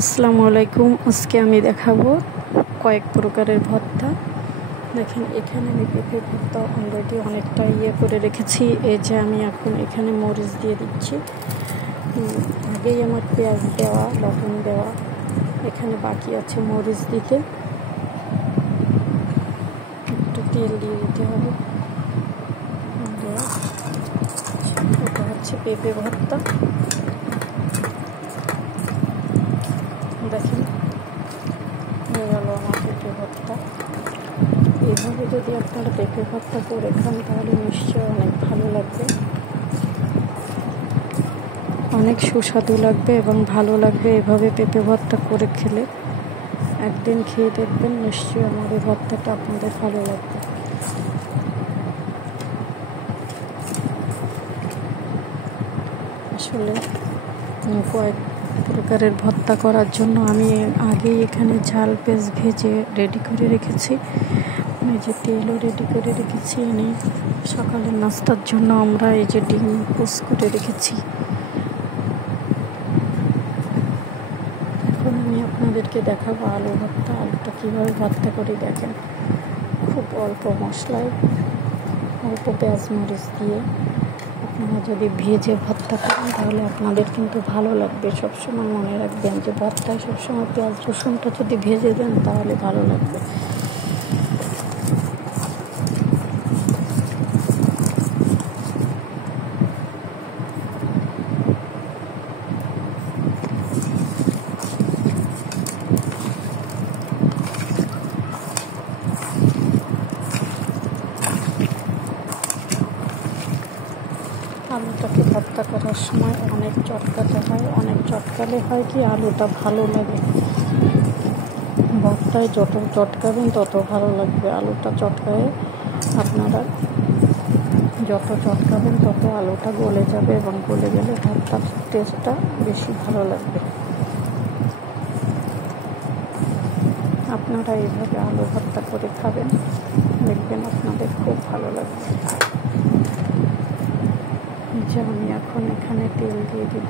আসসালামু আলাইকুম। আজকে আমি দেখাবো কয়েক প্রকারের ভর্তা। দেখেন, এখানে আমি পেঁপে ভর্তা অলরেডি অনেকটা করে রেখেছি। এই যে আমি এখন এখানে মরিচ দিয়ে দিচ্ছি। আগেই আমার পেঁয়াজ দেওয়া, লবণ দেওয়া, এখানে বাকি আছে মরিচ দিতে। একটু তেল দিয়ে দিতে হবে। এটা হচ্ছে পেঁপে ভর্তা। দেখেন, হয়ে গেল আমার পেঁপে ভর্তা। এইভাবে যদি আপনারা পেঁপে ভর্তা করে খান তাহলে নিশ্চয়ই অনেক ভালো লাগবে, অনেক সুস্বাদু লাগবে এবং ভালো লাগবে। এভাবে পেঁপে ভর্তা করে খেলে একদিন খেয়ে দেখবেন, নিশ্চয়ই আমার এই ভর্তাটা আপনাদের ভালো লাগবে। আসলে কয়েক প্রকারের ভর্তা করার জন্য আমি আগেই এখানে ঝাল পেঁয়াজ ভেজে রেডি করে রেখেছি। এই যে তেলও রেডি করে রেখেছি। এনে সকালের নাস্তার জন্য আমরা এই যে ডিম পোস্ট করে রেখেছি। এখন আমি আপনাদেরকে দেখাবো আলু ভর্তা। আলুটা কীভাবে ভর্তা করে দেখেন, খুব অল্প মশলায়, অল্প পেঁয়াজ মরিচ দিয়ে আপনারা যদি ভেজে ভর্তা করেন তাহলে আপনাদের কিন্তু ভালো লাগবে। সবসময় মনে রাখবেন যে ভর্তায় সবসময় পেঁয়াজ রসুনটা যদি ভেজে দেন তাহলে ভালো লাগবে। আলুটাকে ভর্তা করার সময় অনেক চটকাতে হয়। অনেক চটকালে হয় কি, আলুটা ভালো লাগে। ভর্তায় যত চটকাবেন তত ভালো লাগবে। আলুটা চটকায় আপনারা যত চটকাবেন তত আলুটা গলে যাবে এবং গলে গেলে ভর্তার টেস্টটা বেশি ভালো লাগবে। আপনারা এইভাবে আলু ভর্তা করে খাবেন, দেখবেন আপনাদের খুব ভালো লাগবে। যে আমি এখন এখানে তেল দিয়ে দিব।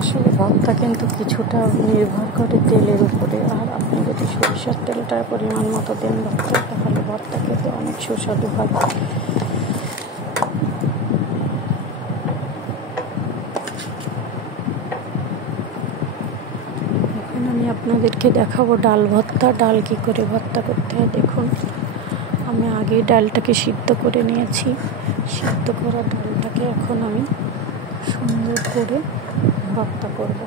আসলে ভর্তা কিন্তু কিছুটা নির্ভর করে তেলের উপরে। আর আপনি যদি সরিষার তেলটা পরিমাণ মতো দেন ভর্তা, তাহলে ভর্তা খেতে অনেক সুস্বাদু হয়। এখন আমি আপনাদেরকে দেখাবো ডাল ভর্তা। ডাল কী করে ভর্তা করতে হয় দেখুন। আমি আগেই ডালটাকে সিদ্ধ করে নিয়েছি। সিদ্ধ করা ডালটাকে এখন আমি সুন্দর করে ভর্তা করব।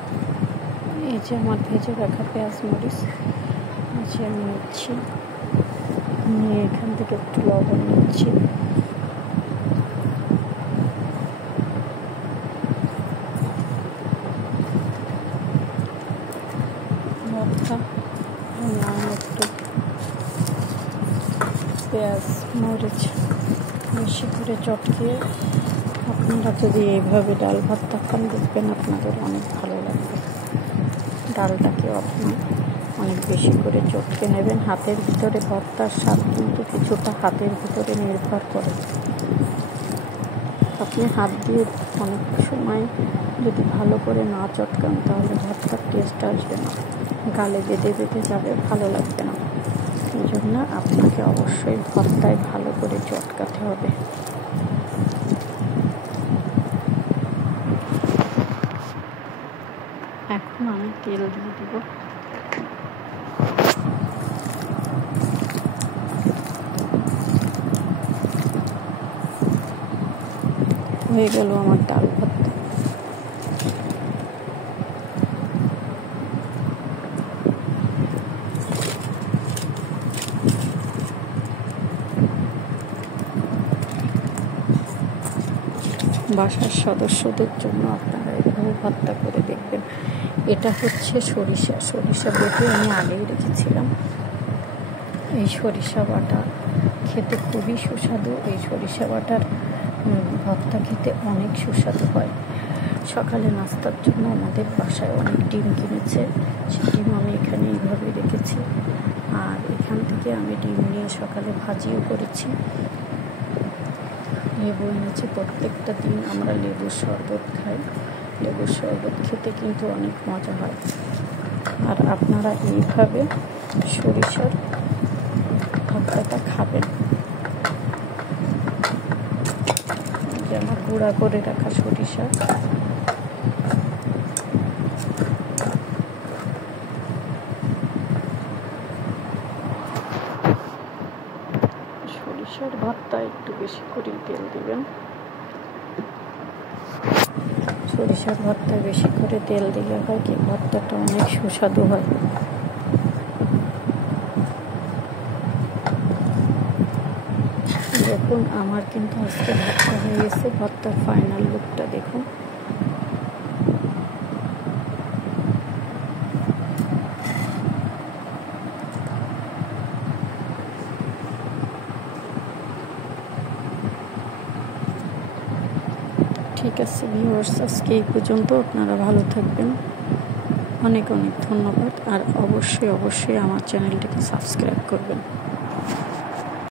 এই যে আমার ভেজে রাখা পেঁয়াজ মরিচ আছে, আমি নিচ্ছি। নিয়ে এখান থেকে একটু লবণ নিচ্ছি। ভর্তা আমি একটু পেঁয়াজ মরিচ বেশি করে চটকিয়ে আপনারা যদি এইভাবে ডাল ভর্তা খান দেখবেন আপনাদের অনেক ভালো লাগবে। ডালটাকে আপনি অনেক বেশি করে চটকে নেবেন। হাতের ভিতরে ভর্তার স্বাদ কিন্তু কিছুটা হাতের ভিতরে নির্ভর করে। আপনি হাত দিয়ে অনেক সময় যদি ভালো করে না চটকান তাহলে ভর্তার টেস্ট আসবে না, গালে বেঁধে বেঁধে যাবে, ভালো লাগবে না। এই জন্য আপনাকে অবশ্যই ভর্তায় ভালো করে চটকাতে হবে। এখন আমি তেল দিয়ে দিব। হয়ে গেল আমার ডাল ভর্তা। বাসার সদস্যদের জন্য আপনারা এভাবে ভর্তা করে দেখবেন। এটা হচ্ছে সরিষা বেটে আমি আগেই রেখেছিলাম। এই সরিষা বাটা খেতে খুবই সুস্বাদু। এই সরিষা বাটার ভর্তা খেতে অনেক সুস্বাদু হয়। সকালে নাস্তার জন্য আমাদের বাসায় অনেক ডিম কিনেছে, সেই ডিম আমি এখানে এইভাবে রেখেছি। আর এখান থেকে আমি ডিম নিয়ে সকালে ভাজিও করেছি। লেবু এনেছি, প্রত্যেকটা দিন আমরা লেবুর শরবত খাই। লেবুর শরবত খেতে কিন্তু অনেক মজা হয়। আর আপনারা এইভাবে সরিষার ভর্তাটা খাবেন। যে আমার গুঁড়া করে রাখা সরিষার ভর্তা একটু বেশি করে তেল দিবেন। সরিষার ভর্তায় বেশি করে তেল দিলে হয় কি, ভর্তাটা অনেক সুস্বাদু হয়। দেখুন আমার কিন্তু আজকে ভর্তা হয়ে গেছে। ভর্তার ফাইনাল লুকটা দেখুন। ঠিক আছে ভিউয়ার্স, আজকে এই পর্যন্ত। আপনারা ভালো থাকবেন। অনেক অনেক ধন্যবাদ। আর অবশ্যই আমার চ্যানেলটিকে সাবস্ক্রাইব করবেন।